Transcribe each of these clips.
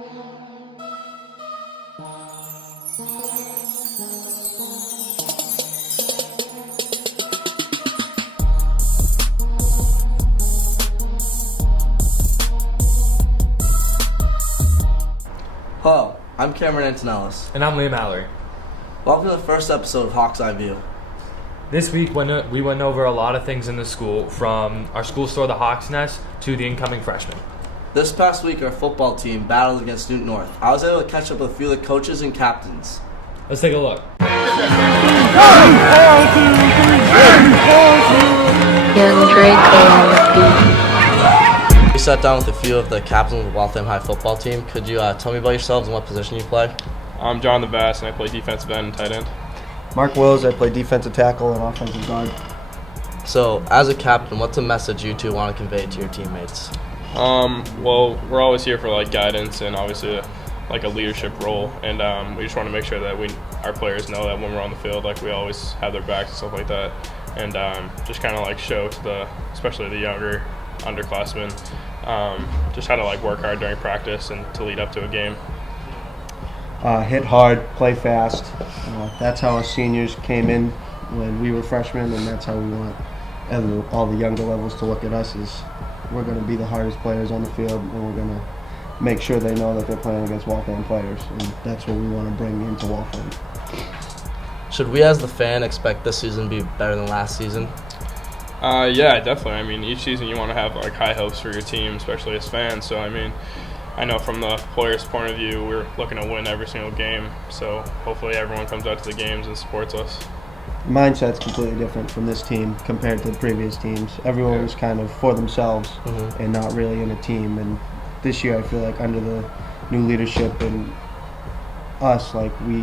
Hello, I'm Cameron Antonellis. And I'm Liam Mallory. Welcome to the first episode of Hawk's Eye View. This week we went over a lot of things in the school, from our school store, the Hawk's Nest, to the incoming freshmen. This past week, our football team battled against Newton North. I was able to catch up with a few of the coaches and captains. Let's take a look. Young Draco on the beat. We sat down with a few of the captains of the Waltham High football team. Could you tell me about yourselves and what position you play? I'm John the Bass, and I play defensive end and tight end. Mark Wills, I play defensive tackle and offensive guard. So, as a captain, what's a message you two want to convey to your teammates? Well, we're always here for guidance and obviously a leadership role, and we just want to make sure that our players know that when we're on the field, we always have their backs and stuff like that, and just kind of show to especially the younger underclassmen, just how to work hard during practice and to lead up to a game. Hit hard, play fast. That's how our seniors came in when we were freshmen, and that's how we want all the younger levels to look at us. Is we're going to be the hardest players on the field, and we're going to make sure they know that they're playing against Waltham players, and that's what we want to bring into Waltham. Should we, as the fan, expect this season to be better than last season? Yeah, definitely. I mean, each season you want to have high hopes for your team, especially as fans. So, I know from the players' point of view, we're looking to win every single game. So hopefully everyone comes out to the games and supports us. Mindset's completely different from this team compared to the previous teams. Everyone was kind of for themselves and not really in a team. And this year, I feel like under the new leadership and us, we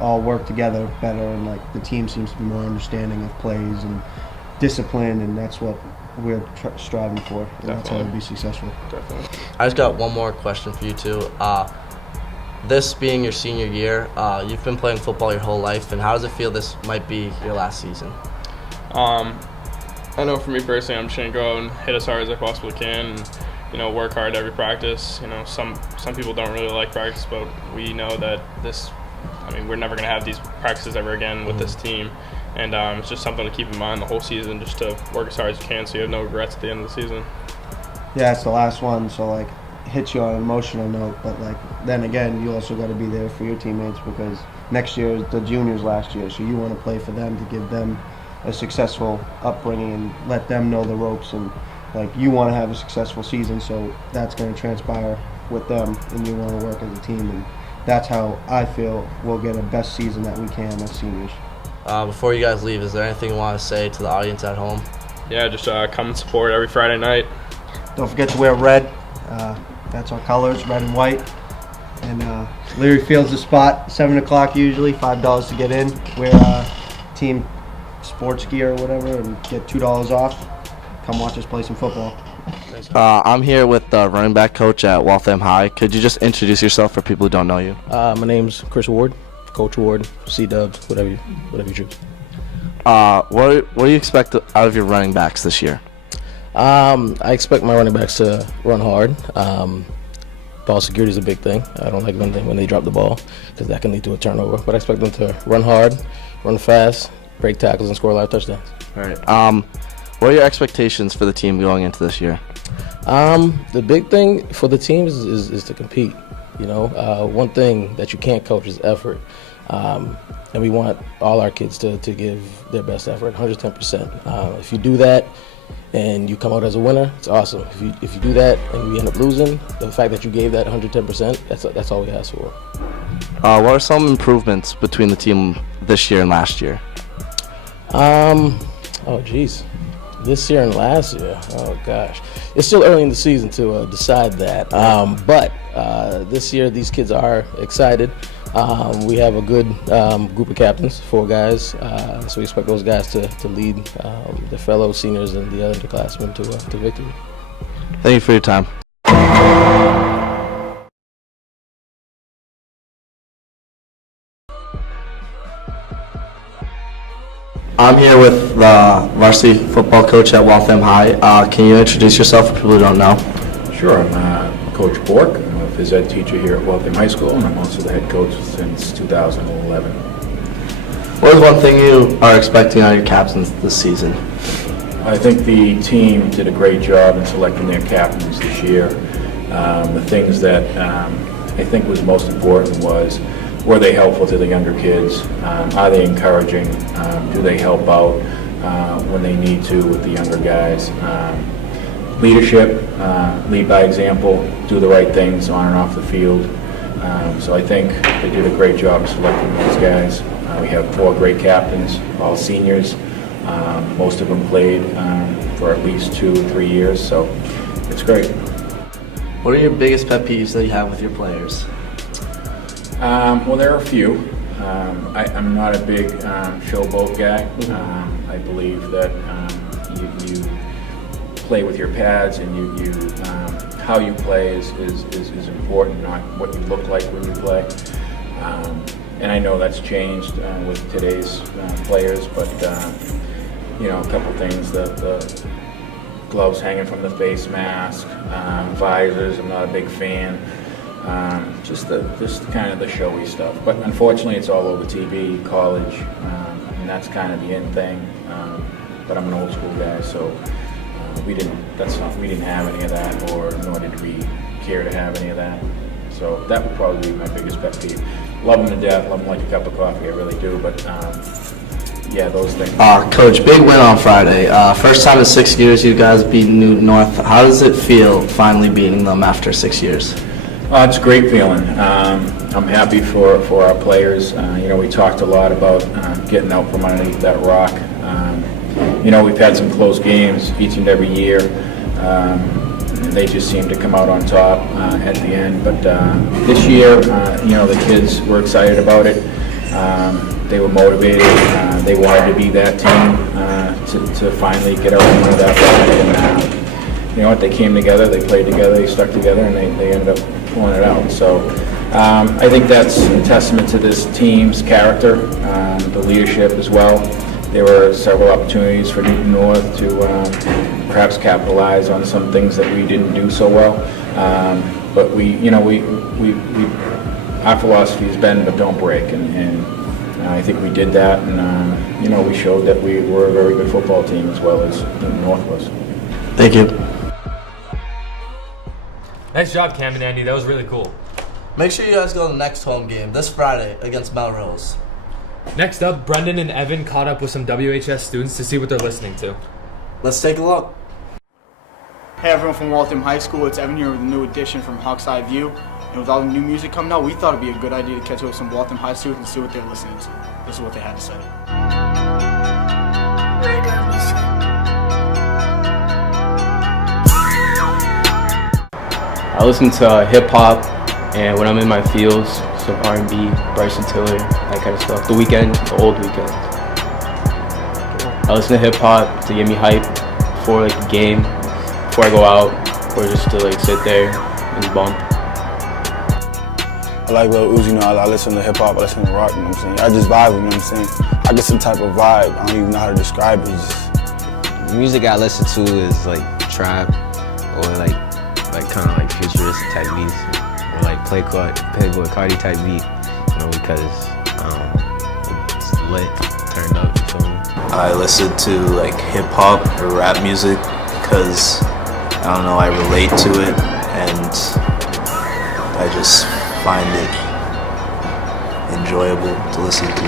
all work together better, and the team seems to be more understanding of plays and discipline, and that's what we're striving for. And that's how we'll be successful. Definitely. I just got one more question for you two. This being your senior year, you've been playing football your whole life, and how does it feel this might be your last season? I know for me personally, I'm just going to go out and hit as hard as I possibly can and, work hard every practice. Some people don't really like practice, but we know that we're never going to have these practices ever again with this team. And it's just something to keep in mind the whole season, just to work as hard as you can so you have no regrets at the end of the season. Yeah, it's the last one, so it hits you on an emotional note, but then again, you also got to be there for your teammates, because next year is the juniors last year, so you want to play for them to give them a successful upbringing and let them know the ropes, and you want to have a successful season, so that's going to transpire with them, and you want to work as a team, and that's how I feel we'll get a best season that we can as seniors. Before you guys leave, is there anything you want to say to the audience at home? Yeah, just come and support every Friday night. Don't forget to wear red. That's our colors, red and white. And Leary Field's the spot, 7 o'clock usually, $5 to get in. Wear team sports gear or whatever and get $2 off. Come watch us play some football. I'm here with the running back coach at Waltham High. Could you just introduce yourself for people who don't know you? My name's Chris Ward, Coach Ward, C-Dubs, whatever you choose. What do you expect out of your running backs this year? I expect my running backs to run hard. Ball security is a big thing. I don't like when they drop the ball, because that can lead to a turnover. But I expect them to run hard, run fast, break tackles, and score a lot of touchdowns. All right. What are your expectations for the team going into this year? The big thing for the teams is to compete. One thing that you can't coach is effort. And we want all our kids to give their best effort, 110%. If you do that and you come out as a winner, it's awesome. If you do that and we end up losing, the fact that you gave that 110%, that's all we ask for. What are some improvements between the team this year and last year? Oh, geez. This year and last year, oh gosh. It's still early in the season to decide that. But this year, these kids are excited. We have a good group of captains, 4 guys. So we expect those guys to lead the fellow seniors and the other underclassmen to victory. Thank you for your time. I'm here with the varsity football coach at Waltham High. Can you introduce yourself for people who don't know? Sure, I'm Coach Bork. I'm phys ed teacher here at Waltham High School, and I'm also the head coach since 2011. What is one thing you are expecting out of your captains this season? I think the team did a great job in selecting their captains this year. The things that I think was most important was, were they helpful to the younger kids? Are they encouraging? Do they help out when they need to with the younger guys? Leadership, lead by example, do the right things on and off the field. So I think they did a great job selecting those guys. We have 4 great captains, all seniors. Most of them played for at least 2 or 3 years, so it's great. What are your biggest pet peeves that you have with your players? Well, there are a few. I'm not a big showboat guy. I believe that you play with your pads, and you how you play is important, not what you look like when you play. And I know that's changed with today's players, but a couple things: the gloves hanging from the face mask, visors. I'm not a big fan. Just kind of the showy stuff. But unfortunately, it's all over TV, college, and that's kind of the in thing. But I'm an old school guy, so we didn't have any of that, or nor did we care to have any of that. So that would probably be my biggest pet peeve. Love them to death, love them like a cup of coffee, I really do. But yeah, those things. Coach, big win on Friday. First time in 6 years you guys beat Newton North. How does it feel finally beating them after 6 years? It's a great feeling. I'm happy for our players. We talked a lot about getting out from underneath that rock. We've had some close games each and every year. They just seem to come out on top at the end. But this year, the kids were excited about it. They were motivated. They wanted to be that team to finally get out from under that rock. And you know what? They came together. They played together. They stuck together, and they ended up pulling it out. So I think that's a testament to this team's character, the leadership as well. There were several opportunities for Newton North to perhaps capitalize on some things that we didn't do so well. But our philosophy has been, but don't break, and I think we did that, and we showed that we were a very good football team as well as Newton North was. Thank you. Nice job, Cam and Andy. That was really cool. Make sure you guys go to the next home game this Friday against Melrose. Next up, Brendan and Evan caught up with some WHS students to see what they're listening to. Let's take a look. Hey everyone from Waltham High School, it's Evan here with a new edition from Hawk's Eye View. And with all the new music coming out, we thought it'd be a good idea to catch up with some Waltham High students and see what they're listening to. This is what they had to say. I listen to hip-hop, and when I'm in my feels, some R&B, Bryson Tiller, that kind of stuff. The Weeknd, the old Weeknd. I listen to hip-hop to get me hype before the game, before I go out, or just to sit there and bump. I like Lil Uzi, I listen to hip-hop, I listen to rock, you know what I'm saying? I just vibe, you know what I'm saying? I get some type of vibe, I don't even know how to describe it. The music I listen to is like trap, or kind of like futuristic type beats, or like Playboy Cardi type beat, because it's lit, turned up, you feel me? I listen to hip hop or rap music because I relate to it, and I just find it enjoyable to listen to.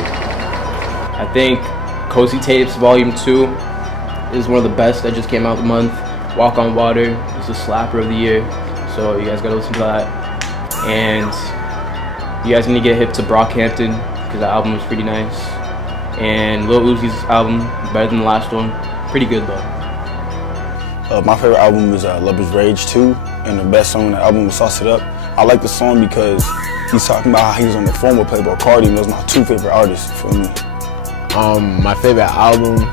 I think Cozy Tapes Volume 2 is one of the best that just came out the month. Walk on Water is the slapper of the year, so you guys gotta listen to that. And you guys need to get hip to Brockhampton, because the album was pretty nice. And Lil Uzi's album, better than the last one. Pretty good though. My favorite album is Love is Rage 2, and the best song on the album was Sauce It Up. I like the song because he's talking about how he was on the phone with Playboy Cardi, and those are my 2 favorite artists for me. My favorite album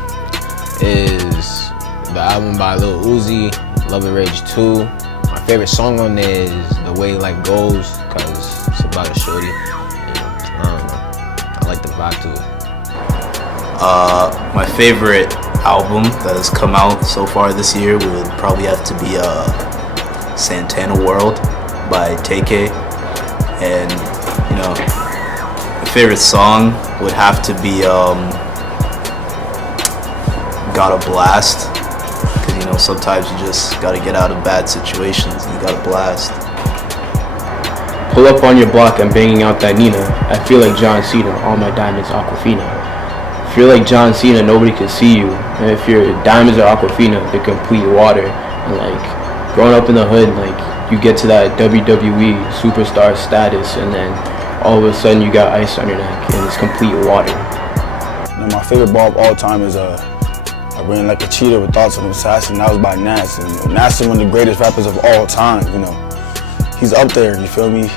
is the album by Lil Uzi, Love and Rage 2. My favorite song on there is The Way Life Goes, because it's about a shorty. I don't know. I like the vibe to it. My favorite album that has come out so far this year would probably have to be Santana World by TK. And, you know, my favorite song would have to be Got a Blast. Because, you know, sometimes you just got to get out of bad situations and you got to blast. Pull up on your block, I'm banging out that Nina. I feel like John Cena, all my diamonds Aquafina. Feel like John Cena, nobody can see you. And if your diamonds are Aquafina, they're complete water. And like, growing up in the hood, like, you get to that WWE superstar status, and then all of a sudden you got ice on your neck, and it's complete water. And my favorite bar of all time is I ran like a cheetah with thoughts of an assassin. That was by Nas. And, you know, Nas is one of the greatest rappers of all time, you know. He's up there, you feel me?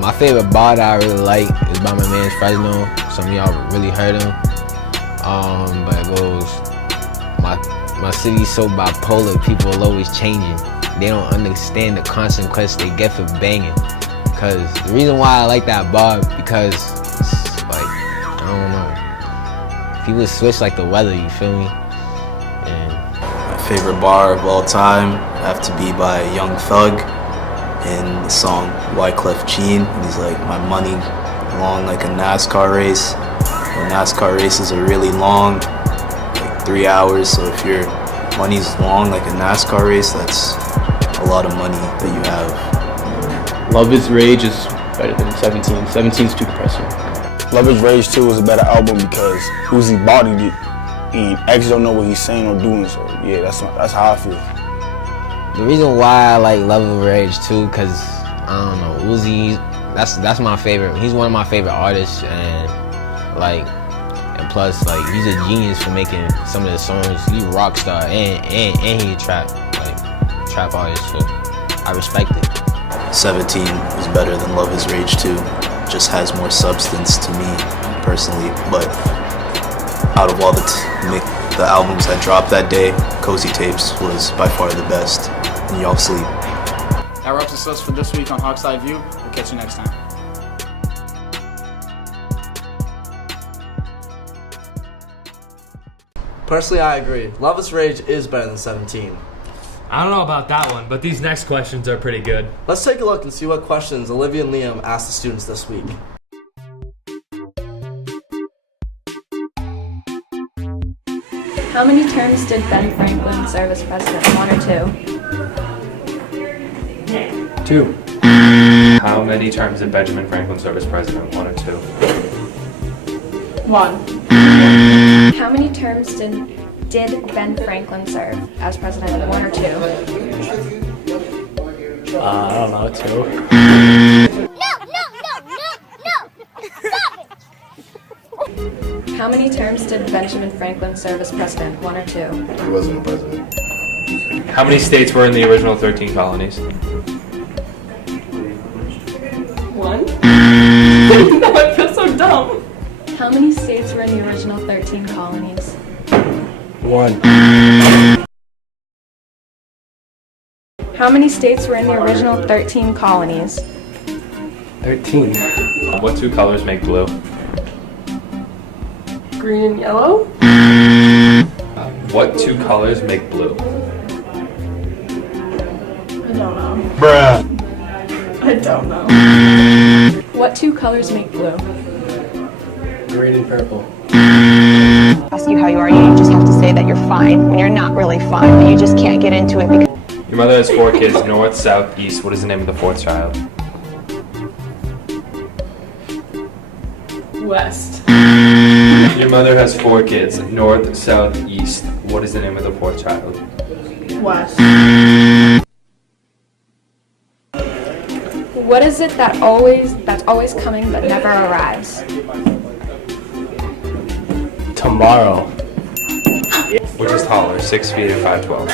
My favorite bar that I really like is by my man Fresno. Some of y'all really heard him. But it goes, my city's so bipolar, people are always changing. They don't understand the consequence they get for banging. Cause the reason why I like that bar, because it's like, I don't know. People switch like the weather, you feel me? And my favorite bar of all time have to be by Young Thug in the song Wyclef Jean. He's like, my money long like a NASCAR race. And NASCAR races are really long, like 3 hours. So if your money's long like a NASCAR race, that's a lot of money that you have. Love is Rage is better than 17. 17's too depressing. Love is Rage 2 is a better album because Uzi bodied it. And actually don't know what he's saying or doing. So yeah, that's how I feel. the reason why I like Love is Rage too, cause I don't know, Uzi, that's my favorite. He's one of my favorite artists, and plus he's a genius for making some of the songs. He's a rock star and he a trap artist, so I respect it. 17 is better than Love is Rage 2. Just has more substance to me personally, but out of all the albums that dropped that day, Cozy Tapes was by far the best. And y'all sleep. That wraps us up for this week on Hawk's Eye View. We'll catch you next time. Personally, I agree. Love is Rage is better than 17. I don't know about that one, but these next questions are pretty good. Let's take a look and see what questions Olivia and Liam asked the students this week. How many terms did Ben Franklin serve as president? 1 or 2? 2. How many terms did Benjamin Franklin serve as president? 1 or 2? 1. How many terms did Ben Franklin serve as president? 1 or 2? I don't know, 2. Stop it! How many terms did Benjamin Franklin serve as president? 1 or 2? He wasn't a president. How many states were in the original 13 colonies? 1? No, I feel so dumb. How many states were in the original 13 colonies? 1. How many states were in the original 13 colonies? 13. What 2 colors make blue? Green and yellow? What 2 colors make blue? I don't know. Bruh. I don't know. What 2 colors make blue? Green and purple. Ask you how you are, you just have to say that you're fine when you're not really fine, but you just can't get into it because Your mother has 4 kids, north, south, east. What is the name of the 4th child? West. Your mother has 4 kids, north, south, east. What is the name of the 4th child? West. What is it that's always coming but never arrives? Tomorrow. Which is taller, 6 feet or 5'12"?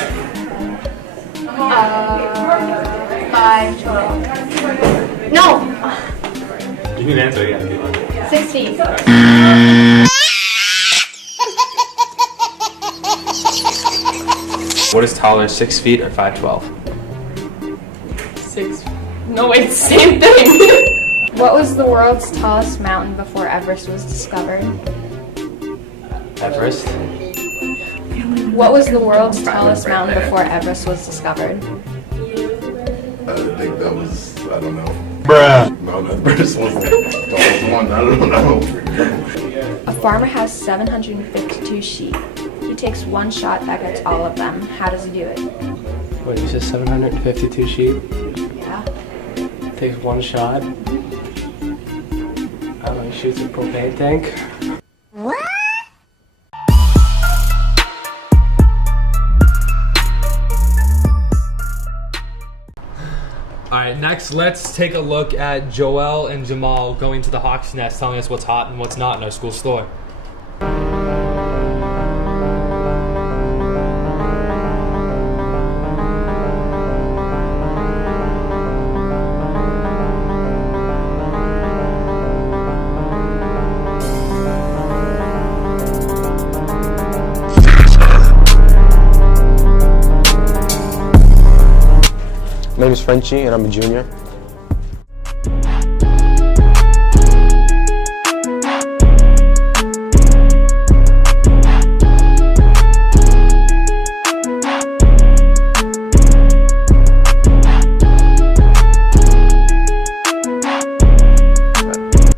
5'12". No! You can answer, yeah, if you want. 6 feet. What is taller, 6 feet or 5'12"? 6. No, wait, same thing. What was the world's tallest mountain before Everest was discovered? Everest? What was the world's tallest mountain before Everest was discovered? think that was, I don't know. Bruh. No, the first one. That was one. I don't know. A farmer has 752 sheep. He takes one shot that gets all of them. How does he do it? Wait, you said 752 sheep? Yeah. Takes one shot. I don't know, he shoots a propane tank. All right, next let's take a look at Joel and Jamal going to the Hawk's Nest, telling us what's hot and what's not in our school store. My name is Frenchie and I'm a junior.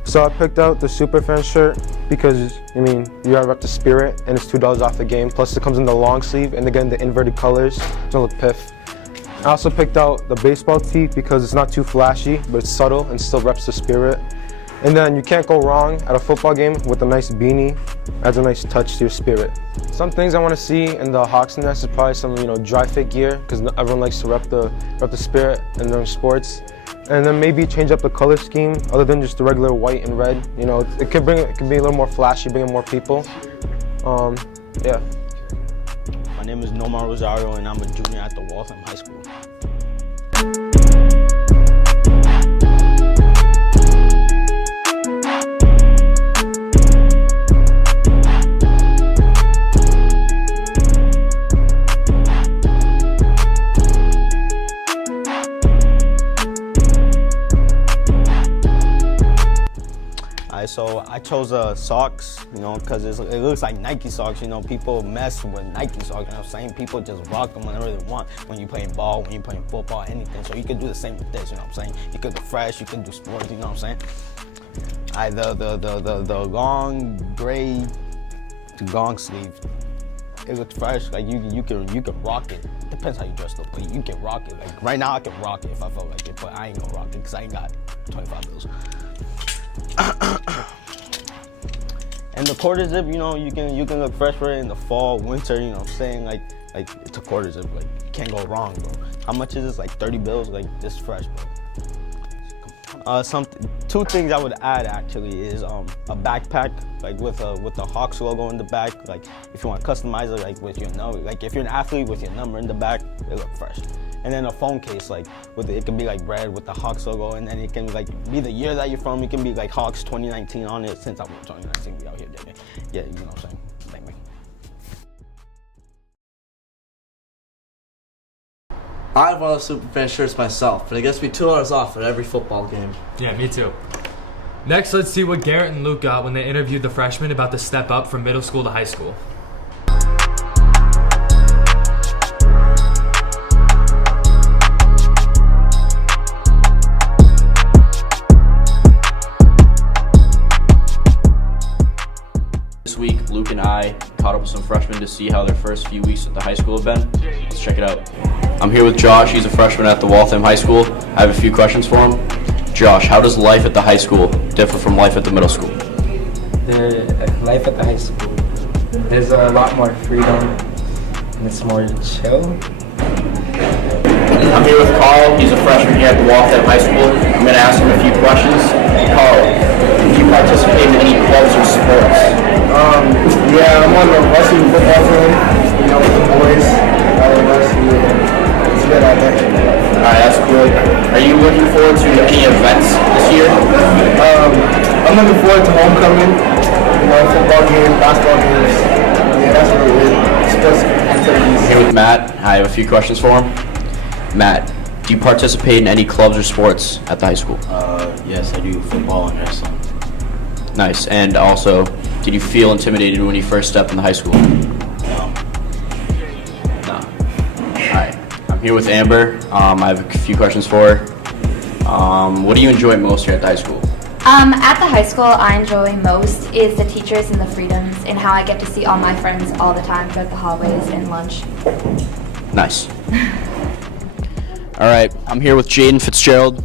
So I picked out the Super Fan shirt because, I mean, you gotta rep the spirit and it's $2 off the game. Plus it comes in the long sleeve and again the inverted colors. It's gonna look piff. I also picked out the baseball tee because it's not too flashy, but it's subtle and still reps the spirit. And then you can't go wrong at a football game with a nice beanie. Adds a nice touch to your spirit. Some things I want to see in the Hawks Nest is probably some, dry fit gear because everyone likes to rep the spirit in their sports. And then maybe change up the color scheme other than just the regular white and red. It could be a little more flashy, bring in more people. Yeah. My name is Nomar Rosario and I'm a junior at the Waltham High School. So I chose socks, because it looks like Nike socks. People mess with Nike socks. People just rock them whenever they want. When you're playing ball, when you're playing football, anything. So you can do the same with this. You could go fresh. You can do sports. The long gray long sleeve. It looks fresh. Like you can rock it. Depends how you dress though, but you can rock it. Like right now, I can rock it if I felt like it, but I ain't gonna rock it because I ain't got 25 bills. And the quarter zip, you can look fresh for it in the fall, winter, like it's a quarter zip, like you can't go wrong, bro. How much is this? Like 30 bills, like this fresh, bro. Two things I would add actually is a backpack, like with the Hawks logo in the back. Like if you want to customize it, like with your number, like if you're an athlete with your number in the back, it look fresh. And then a phone case, like it can be like red with the Hawks logo, and then it can like be the year that you're from. It can be like Hawks 2019 on it. Since I'm 2019, we out here, yeah, you know what I'm saying. Thank me. I have one of those Superfan shirts myself, but it gets me $2 off at every football game. Yeah, me too. Next, let's see what Garrett and Luke got when they interviewed the freshmen about the step up from middle school to high school. This week, Luke and I caught up with some freshmen to see how their first few weeks at the high school have been. Let's check it out. I'm here with Josh. He's a freshman at the Waltham High School. I have a few questions for him. Josh, how does life at the high school differ from life at the middle school? The life at the high school, there's a lot more freedom and it's more chill. I'm here with Carl. He's a freshman here at the Waltham High School. I'm going to ask him a few questions. Carl, do you participate in any clubs or sports? Yeah, I'm on the varsity football team, with the boys. It's good out there. Alright, that's cool. Are you looking forward to any events this year? I'm looking forward to homecoming, football games, basketball games. Yeah, that's really it. Sports activities. Here with Matt. I have a few questions for him. Matt, do you participate in any clubs or sports at the high school? Yes, I do football and wrestling. Nice. And also, did you feel intimidated when you first stepped in the high school? No. No. Alright. I'm here with Amber. I have a few questions for her. What do you enjoy most here at the high school? At the high school, I enjoy most is the teachers and the freedoms and how I get to see all my friends all the time throughout the hallways and lunch. Nice. All right, I'm here with Jaden Fitzgerald.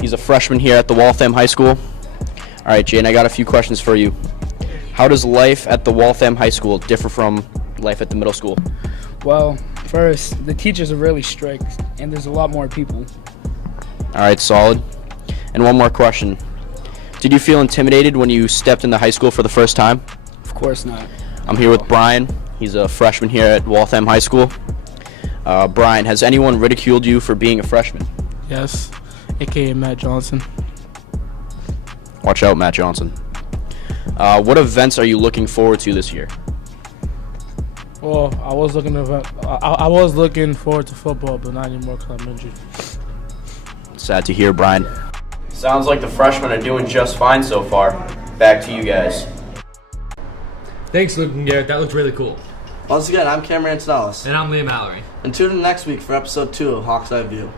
He's a freshman here at the Waltham High School. All right, Jaden, I got a few questions for you. How does life at the Waltham High School differ from life at the middle school? Well, first, the teachers are really strict, and there's a lot more people. All right, solid. And one more question. Did you feel intimidated when you stepped into high school for the first time? Of course not. I'm here with Brian. He's a freshman here at Waltham High School. Brian, has anyone ridiculed you for being a freshman? Yes, aka Matt Johnson. Watch out, Matt Johnson. What events are you looking forward to this year? Well, I was looking forward to football, but not anymore because I'm injured. Sad to hear, Brian. Sounds like the freshmen are doing just fine so far. Back to you guys. Thanks, Luke and Garrett. That looked really cool. Once again, I'm Cameron Antonellis. And I'm Liam Mallory. And tune in next week for episode 2 of Hawk's Eye View.